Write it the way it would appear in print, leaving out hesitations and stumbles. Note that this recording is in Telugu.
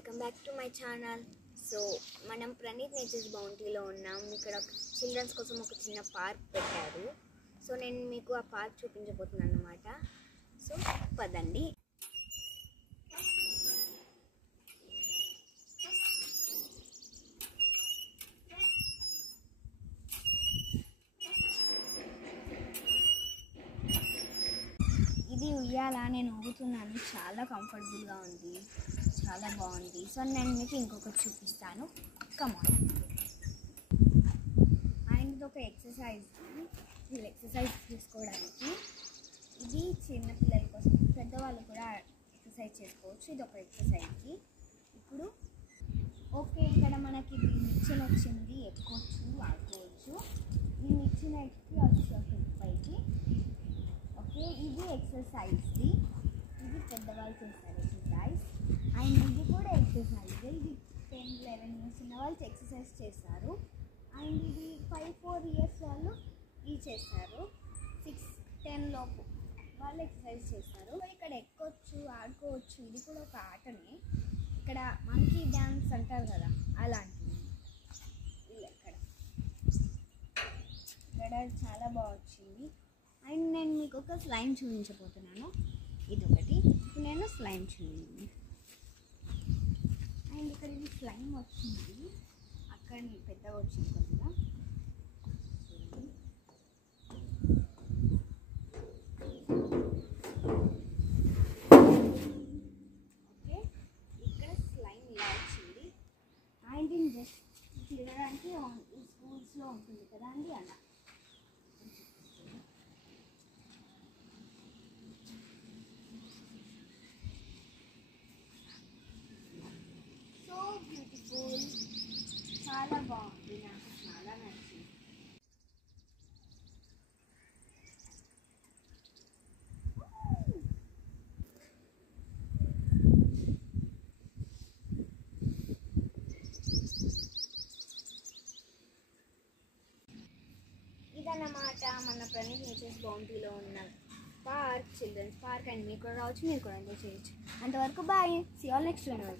Welcome back to my channel. So మనం ప్రణీత్ నేచర్స్ బౌంటీలో ఉన్నాం. ఇక్కడ చిల్డ్రన్స్ కోసం ఒక చిన్న పార్క్ పెట్టారు. సో నేను మీకు ఆ పార్క్ చూపించబోతున్నాను అన్నమాట. సో పదండి. ఇది ఉయ్యాల, నేను ఊగుతున్నాను. చాలా కంఫర్టబుల్గా ఉంది, చాలా బాగుంది. సో నేను మీకు ఇంకొకటి చూపిస్తాను. కమాన్. అండ్ ఇది ఒక ఎక్సర్సైజ్, వీళ్ళు ఎక్సర్సైజ్ చేసుకోవడానికి. ఇది చిన్నపిల్లల కోసం, పెద్దవాళ్ళు కూడా ఎక్సర్సైజ్ చేసుకోవచ్చు. ఇది ఒక ఎక్సర్సైజ్కి. ఇప్పుడు ఓకే, ఇక్కడ మనకి ఇది నిచ్చెన వచ్చింది, ఎక్కొచ్చు, ఆడుకోవచ్చు. ఈ నిచ్చెన ఎక్కి వచ్చి పైకి. ఓకే, ఇది ఎక్సర్సైజ్ది. ఇది పెద్దవాళ్ళు చేస్తారు ఎక్సర్సైజ్. అండ్ ఇది కూడా ఎక్సర్సైజ్. ఇది 10-11 years ఉన్న వాళ్ళు ఎక్సర్సైజ్ చేస్తారు. అండ్ ఇది 5-4 years వాళ్ళు ఇది చేస్తారు. 6-10 లోపు వాళ్ళు ఎక్సర్సైజ్ చేస్తారు. ఇక్కడ ఎక్కొచ్చు, ఆడుకోవచ్చు. ఇది కూడా ఒక ఆటనే. ఇక్కడ మంకీ డ్యాన్స్ అంటారు కదా, అలాంటిది. ఇక్కడ చాలా బాగా వచ్చింది. అండ్ నేను మీకు ఒక స్లైమ్ చూపించబోతున్నాను. ఇది ఒకటి. ఇప్పుడు నేను స్లైమ్ చూడండి. అండ్ ఇక్కడ ఇది స్లైమ్ వచ్చింది, అక్కడ పెద్దగా వచ్చింది కొద్దిగా. ఓకే, ఇక్కడ స్లైమ్ ఇలా వచ్చింది. అండ్ ఇది జస్ట్ తిరగడానికి ఈ స్కూల్స్లో ఉంటుంది కదా అండి, అలా. బ్యూటిఫుల్, చాలా బాగుంది, నాకు చాలా నచ్చింది. ఇదన్నమాట మన ప్రణీత్ నేచర్స్ బౌంటీలో ఉన్న పార్క్, చిల్డ్రన్స్ పార్క్. అండ్ మీరు కూడా రావచ్చు, మీరు కూడా ఎంజాయ్ చేయొచ్చు. అంతవరకు bye, see all next video.